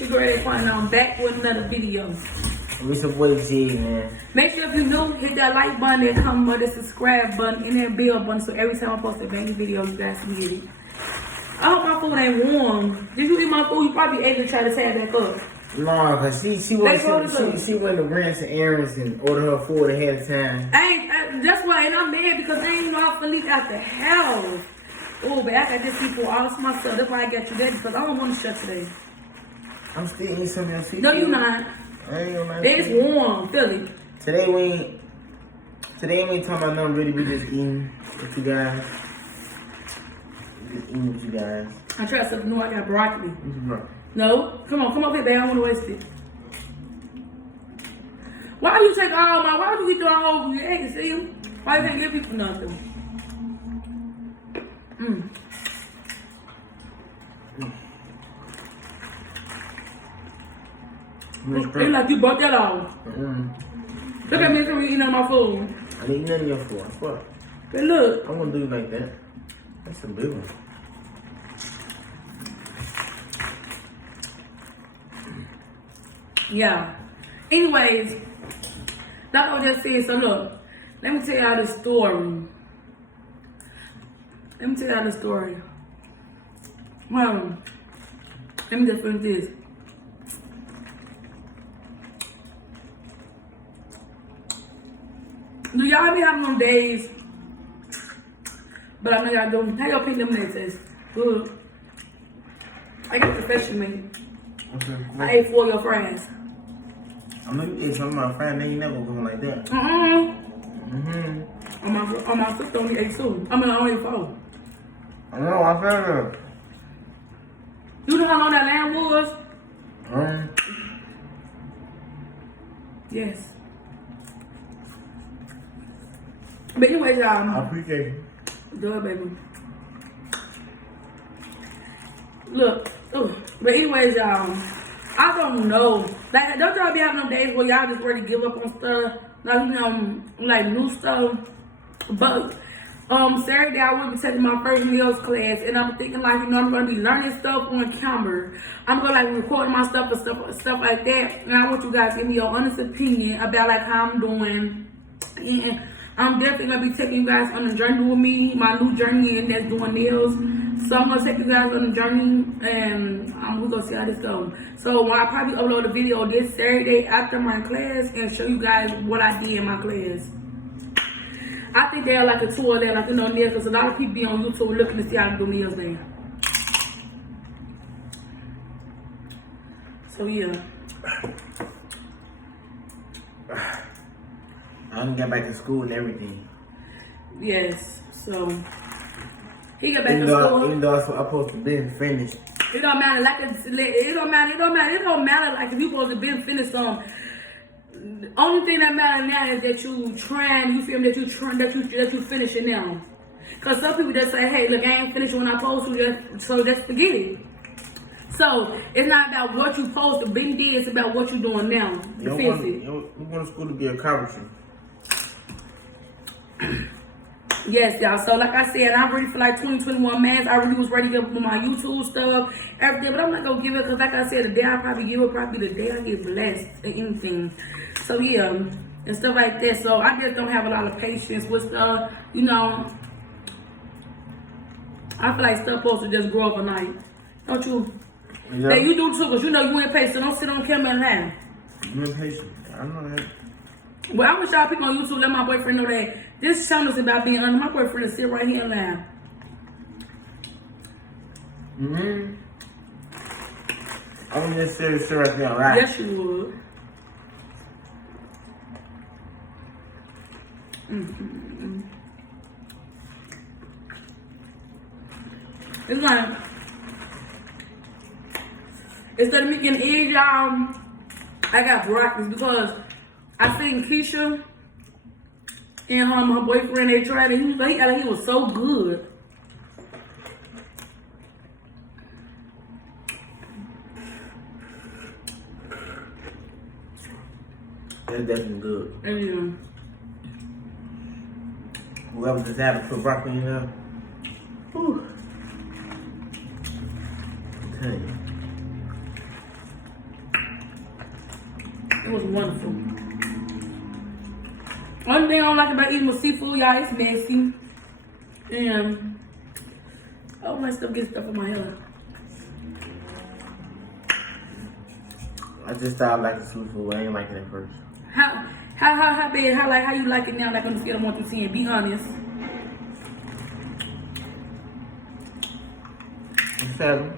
It's your girl Quan, and I'm back with another video. It's your boy G, man. Make sure if you're new, hit that like button, that comment button, that subscribe button, and that bell button, so every time I post a baby video, you guys can get it. I hope my food ain't warm. Did you eat my food? You probably ate it and tried to tear back up. No, cause she went to rinse and errands and order her food ahead of time. That's why, and I'm mad because I ain't know how to leak out the house. Oh, but I got this people all this myself. That's why I got you that, because I don't want to shut today. I'm still eating some of your sweet No, food. you not. I ain't gonna It's warm, feel it. Today we ain't talking about nothing really. We just eating with you guys. I tried something new. I got broccoli. What's broccoli? No, come up here, babe. I don't want to waste it. Why you take all my? Why would you eat all over your eggs? See? Why you can't give people nothing? It's like you bought that off. Look at me, so we eating on my food. I didn't eat none of your food. I swear. But look. I'm gonna do it like that. That's a big one. Yeah. Anyways, that's what I just said. So look, let me tell y'all the story. Well, let me just finish this. Do y'all be having them days? But I know y'all don't. How y'all pick them taste? Good. I got the fish meat. Okay, cool. I ate 4 of your fries. I know you ate some of my friends, then you never go like that. On my sister only ate 2. I mean, I only ate 4. I know, I found her. You know how long that lamb was? Yes. But anyways, y'all. I appreciate it. Do it, baby. Look. But anyways, y'all. I don't know. Like, don't y'all be having them days where y'all just ready to give up on stuff? Like, you know, like new stuff. But Saturday I will be taking my first meals class, and I'm thinking like, you know, I'm gonna be learning stuff on camera. I'm gonna like record my stuff and stuff like that. And I want you guys to give me your honest opinion about like how I'm doing. And I'm definitely gonna be taking you guys on a journey with me, my new journey, and that's doing nails. So I'm gonna take you guys on a journey, and we're gonna see how this goes. So when I probably upload a video this Saturday after my class and show you guys what I did in my class. I think they're like a tour there, like, you know, nails, because a lot of people be on YouTube looking to see how to do nails there. So yeah. I done got back to school and everything. Yes, so he got back to school. Even though I'm supposed to be finished. It don't matter. It don't matter. Like if you supposed to be finished on. The only thing that matters now is that you trying. You feel me? That you finishing now. Cause some people just say, "Hey, look, I ain't finished when I supposed to, so just forget it." So it's not about what you supposed to be did. It's about what you're doing now. You want to school to be a carpenter. Yes, y'all. So like I said, I'm ready for like 2021 man. I really was ready to give up my YouTube stuff, everything. But I'm not gonna give it because like I said, the day I probably give it, probably the day I get blessed or anything. So yeah, and stuff like that. So I just don't have a lot of patience with stuff. You know, I feel like stuff supposed to just grow overnight. Don't you? Yeah. Hey, you do too, because you know you ain't patient. So don't sit on camera and laugh. You ain't patient. I know that. Well, I wish y'all people on YouTube let my boyfriend know that this channel is about being honest. My boyfriend is sit right here and laugh. I would just sit right there and laugh. Yes, you would. It's like, instead of me getting eggs, y'all, I got broccoli because I seen Keisha and her boyfriend, they tried it. He was so good. That's definitely good. Yeah. Whoever decided to put broccoli in there. Whew. I'm telling you. It was wonderful. Only thing I don't like about eating with seafood, y'all, it's messy. And all my stuff gets stuff in my hair. I just started liking seafood. I ain't liking it at first. How bad? How you like it now? Like on the scale of 1 through 10. Be honest. 7.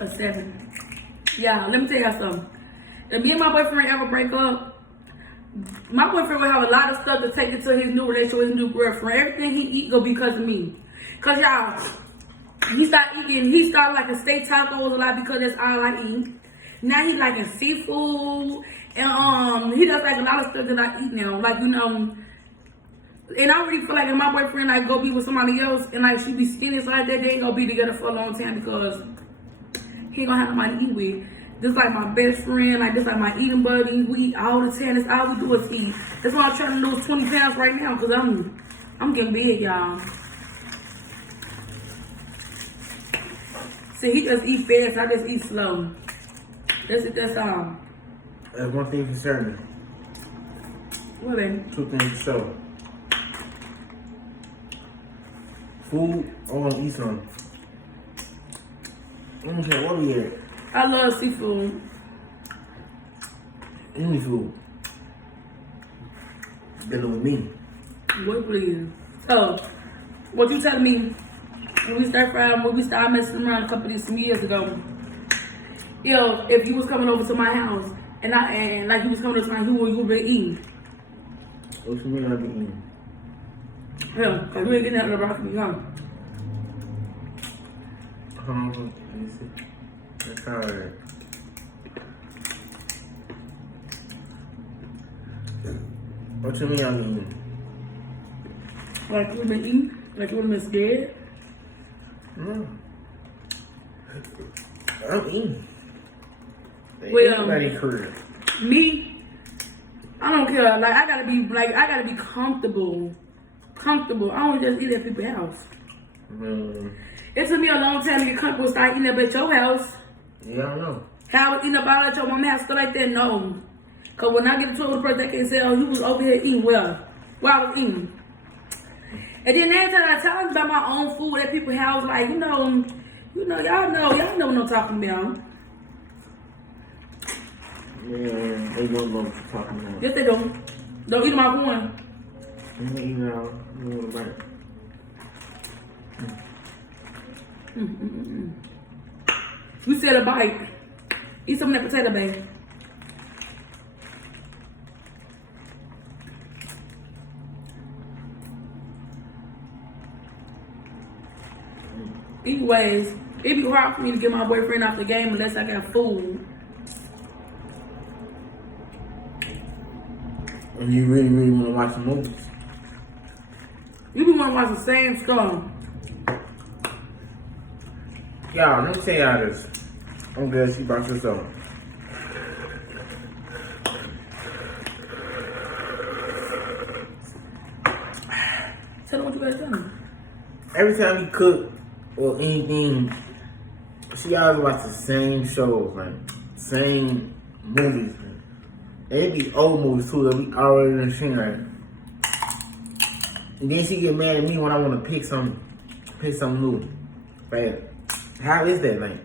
A 7. Yeah, let me tell y'all something. If me and my boyfriend ever break up, my boyfriend will have a lot of stuff to take into his new relationship with his new girlfriend. Everything he eat go because of me. Cause y'all, he started liking steak tacos a lot because that's all I eat. Now he liking seafood. And he does like a lot of stuff that I eat now. Like, you know, and I really feel like if my boyfriend like go be with somebody else and like she be skinny so like that, they ain't gonna be together for a long time because he ain't gonna have nobody to eat with. This like my best friend, like this like my eating buddy. We eat all the time. That's all we do is eat. That's why I'm trying to lose 20 pounds right now because I'm getting big, y'all. See, he just eat fast. I just eat slow. That's all. There's one thing concerning me. What, baby? 2 things for sure. Food, I want to eat some. I don't care what we at. I love seafood. Any food. Dealing with me. What, please? So, what you telling me? When we started messing around some years ago. If you was coming over to my house and like you was coming to my house, who would you be eating? What you mean I be eating? Yeah, cause we ain't getting out of the broccoli, huh? Let me see. That's alright. What you mean I'm eating? Like you would been eating? Like you would have been scared? No. I'm eating. Well, anybody career. Me, I don't care. Like I gotta be comfortable. Comfortable. I don't just eat at people's house. It took me a long time to get comfortable with start eating up at your house. Yeah, I know. How I was eating up all at your mama's house, stuff like that, no. Cause when I get into it with a person that can say, oh, he was over here eating well. While I was eating. And then every time I talk about my own food at people's house, like, y'all know what I'm talking about. Yeah, they don't know what you're talking about. Yes, they don't. Don't eat my corn. I'm gonna eat it out. You know what about it? You said a bite. Eat some of that potato, baby. Anyways, it'd be hard for me to get my boyfriend off the game unless I got food. And you really, really want to watch the movies? You be want to watch the same stuff. Y'all, let me tell y'all this. I'm glad she brought this up. Tell them what you guys tell Every time you cook or anything, she always watch the same shows, like same movies. And it be old movies too that we already done seen, right? And then she get mad at me when I want to pick something new. Like, how is that? Like,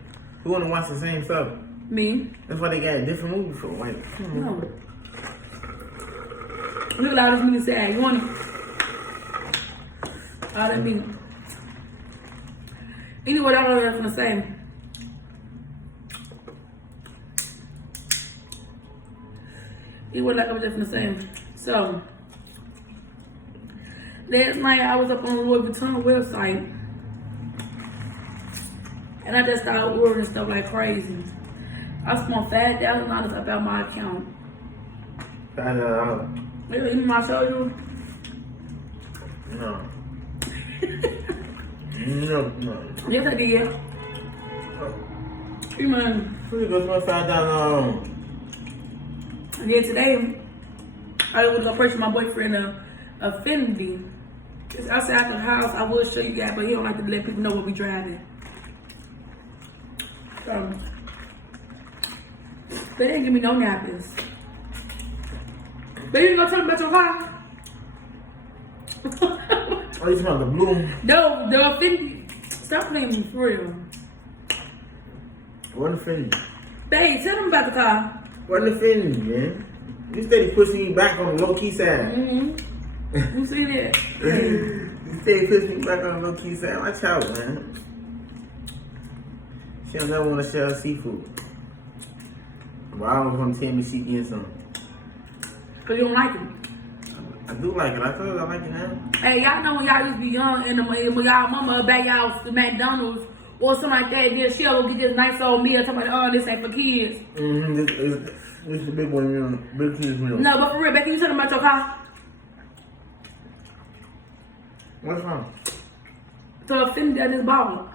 who want to watch the same stuff? Me. That's why they got different movies for. Like, come on. No. Look at all this meat say, you want it? All that meat. Anyway, that's what I was gonna say. Anyway, like I was just gonna say. So, last night I was up on the Louis Vuitton website. And I just started ordering stuff like crazy. I spent $5,000 about my account. $5,000? Even my show you? No. No. Yes, I did. You man. Pretty good, $5,000. And then today, I was gonna purchase my boyfriend a Fendi. It's outside the house. I will show you guys, but he don't like to let people know what we driving. So, they didn't give me no napkins. But you gonna tell them about your car? Oh, you smell the blue? No, the Fendi. Stop playing me for real. What the Fendi? Babe, tell them about the car. What the Fendi, man? You steady pushing me back on the low-key side. You see that? You steady pushing me back on the low-key side. Watch out, man. She don't never want to share seafood. But I was going to tell me she getting some. Cause you don't like it. I do like it. I told you I like it now. Hey, y'all know when y'all used to be young and when y'all mama back y'all to McDonald's or something like that, then she'll go get this nice old meal talking about, oh, this ain't for kids. This is the big one meal. Big kids meal. No, but for real, Becky, you tell them about your car? What's wrong? So a Fendi that is bald.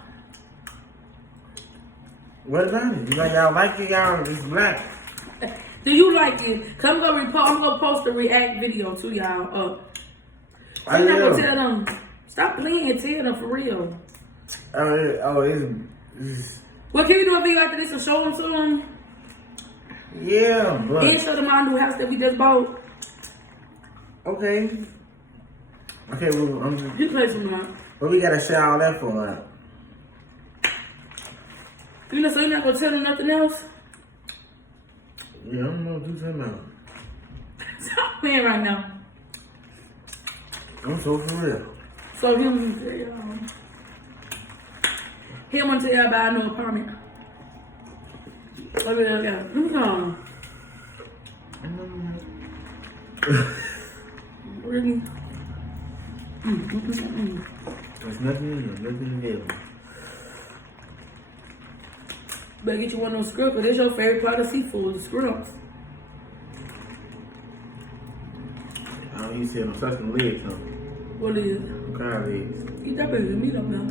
What about it? You like y'all like it, y'all it's black. Do you like it? Cause I'm gonna post a react video to y'all up. So I'm not gonna tell them. Stop playing, tell them for real. It's What can you do a video after this and show them to them? yeah, but And show them our new house that we just bought. okay. Okay, well, You play some more. what we gotta share all that for, like? You know, so you're not gonna tell them nothing else? Yeah, I don't know what you're talking about. Stop playing right now. I'm so for real. So him want to tell y'all about our new apartment. Let me go. Let me go. Really? There's nothing in there, nothing in there. Better get you one of those scrubs, because that's your favorite part of seafood, the scrubs. You said I'm sucking legs, huh? What is it? Crab legs. Get that baby meat up now.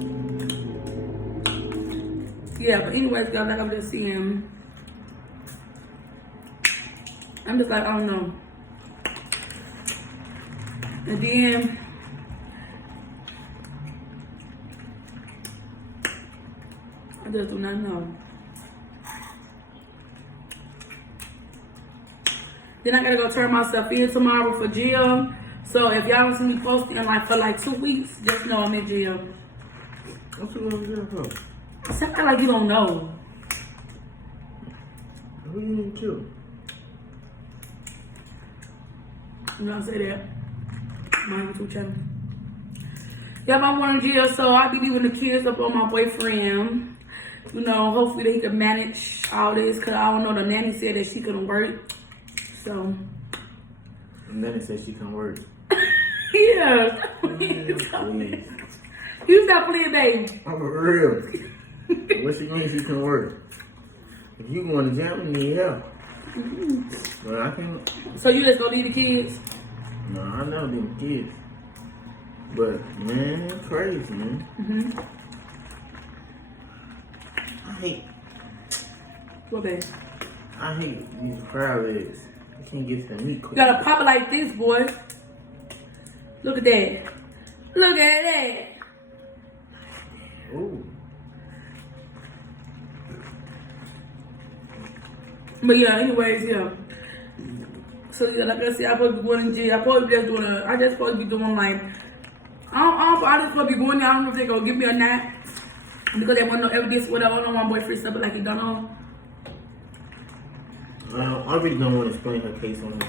Yeah, but anyways, guys, like I'm just seeing. I'm just like, I don't know. And then I just do not know. Then I gotta go turn myself in tomorrow for jail. So if y'all don't see me posting like for like 2 weeks, just know I'm in jail. What you going to jail for? Something like you don't know. Who you need to kill? You know I say that. My YouTube channel. Yeah, I'm going to jail, so I'll be leaving the kids up on my boyfriend. You know, hopefully that he can manage all this, because I don't know, the nanny said that she couldn't work. So. And then it said she can work. Yeah. You stop playing, baby. I'm for real. What she means she can work? If you going to jail, you need help. But I can't. So you just gonna leave the kids? No, I know them kids. But man, it's crazy, man. I hate. What, babe? I hate these crab legs. I can't get to the meat quick. You gotta pop it like this, boy. Look at that. Look at that. Ooh. But yeah, anyways, yeah. So yeah, like I said, I'm supposed to be going in jail. I just supposed to be doing like, I just supposed to be going there. I don't know if they're gonna give me a nap. Because they want no evidence, whatever. I don't know my boyfriend stuff, but like he done all. I really don't want to explain her case on this.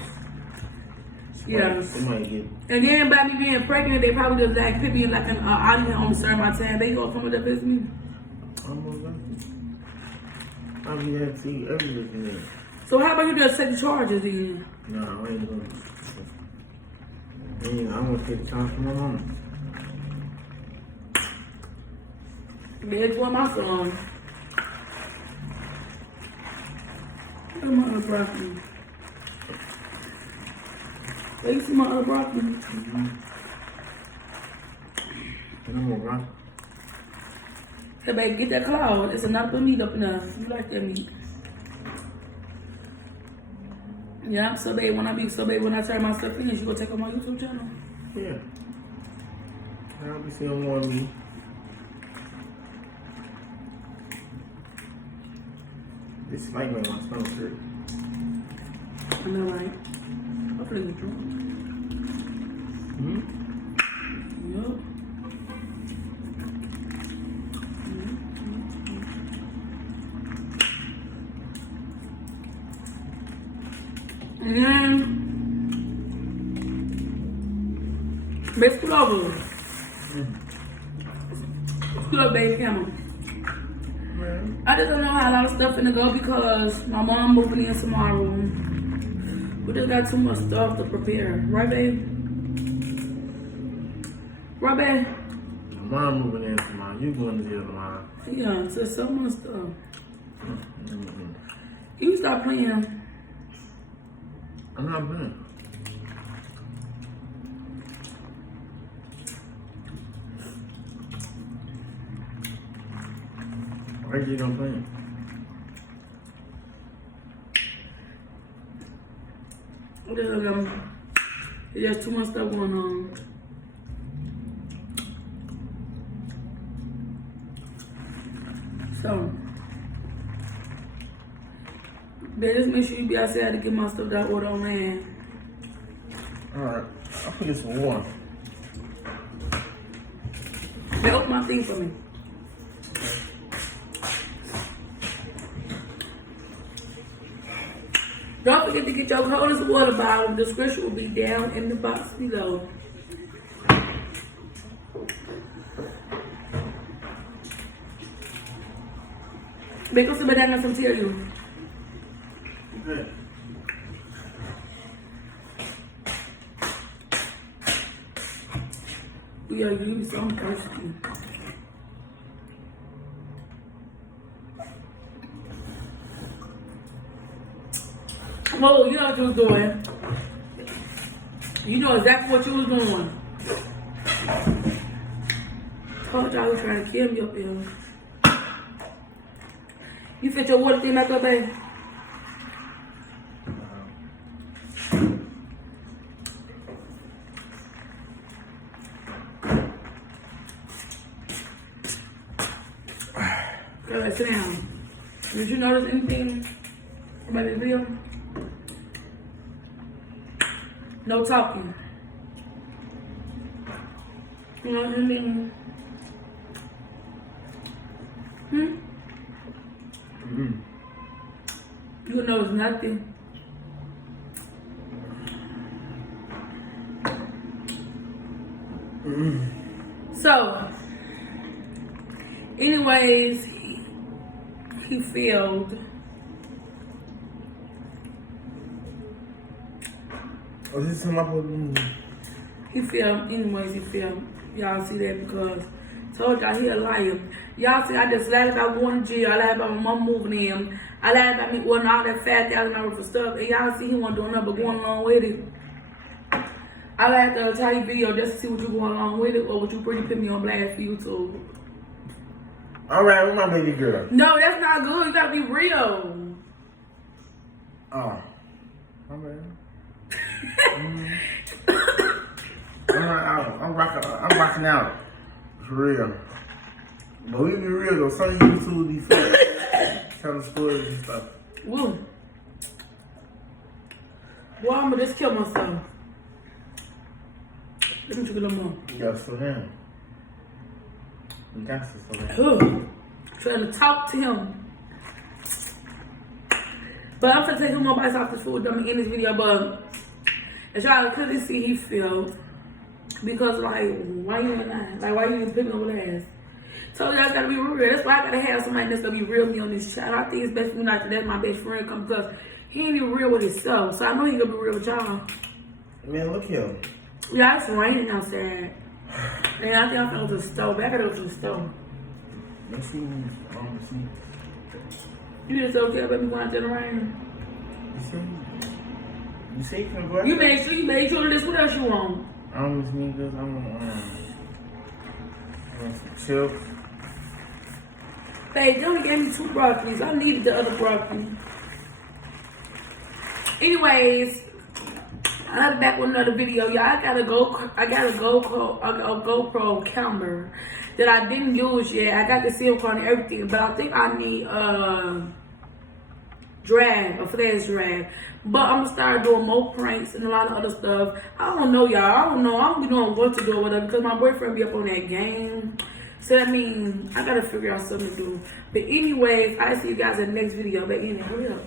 Yeah. Somebody get. And then by me being pregnant, they probably just like put me in like an audience on a certain amount of time. They gonna come with that business me. Almost like it. I'll be there to see everything there. So how about you just take the charges then? No, I ain't gonna. I want to take the charge from my mama. There's one my son. Look at my other broccoli. You see my other broccoli? No more broccoli. Hey, baby, get that cloud. It's enough for meat up in there. You like that meat. Yeah, so babe, when I turn my stuff in, you gonna take on my YouTube channel? Yeah. I'll be seeing more of me. This might make my stomach hurt. I know, right? finna get drunk. Hmm? Yup. And then, let's pull over. Let's pull up, baby camera. I just don't know how a lot of stuff finna go because my mom moving in tomorrow. We just got too much stuff to prepare. Right, babe? Right, babe? My mom moving in tomorrow. You going to jail tomorrow. Yeah, it's just so much stuff. You stop playing. I'm not playing. Why you don't play? There's too much stuff going on. So, babe, just make sure you be outside to get my stuff that I order online. Alright, I'll put this in water. They open my thing for me. Don't forget to get your coldest water bottle. The description will be down in the box below. Make us some banana and some cereal. Okay. We are you so thirsty. Oh, you know what you was doing. You know exactly what you was doing. Told y'all was trying to kill me up here. You fit your water thing back up, babe? Okay, sit down. Did you notice anything about this video? No talking. You know what I mean? You know nothing. So, anyways, he failed. Oh, this is something He failed. Anyways, he failed. Y'all see that because told y'all he a liar. Y'all see I just lied about going to jail. I lied about my mom moving in. I lied about me ordering all that $5,000 for stuff. And y'all see he wasn't doing nothing but going along with it. I like to tell you video just to see what you going along with it or what you pretty put me on blast for YouTube. Alright, with my baby girl. No, that's not good. You gotta be real. Oh. Alright. I'm rocking out. For real. But we be real though. Some YouTube be fun. Telling stories and stuff. Woo. Well, I'm gonna just kill myself. Let me drink a little more. You gotta slow down. You got to slow down. Ugh. Trying to talk to him. But I'm trying to take some more bites off this food dummy in this video, but as y'all clearly see, he failed. Because, like, why you in line? Like, why you even put me over the ass? Told y'all gotta be real. That's why I gotta have somebody that's gonna be real with me on this channel. I think it's best for me not to let my best friend come because he ain't even real with himself. So I know he gonna be real with y'all. Man, look here. Yeah, it's raining outside. And I think I'm gonna go to the store. Back up to the store. Let's see. You just okay about me going out there in the rain? You see? You go out You there? made sure this. What else you want? I don't just need this. I want some chips. Babe, they only gave me 2 broccolis. I needed the other broccoli. Anyways, I'm back with another video. Y'all, I got a GoPro camera that I didn't use yet. I got the SIM card and everything, but I think I need drag, a flash drag. But I'm gonna start doing more pranks and a lot of other stuff. I don't know, y'all. I don't know. I don't be knowing what to do or whatever because my boyfriend be up on that game. So that means I gotta figure out something to do. But anyways, I see you guys in the next video. But anyway, hurry up.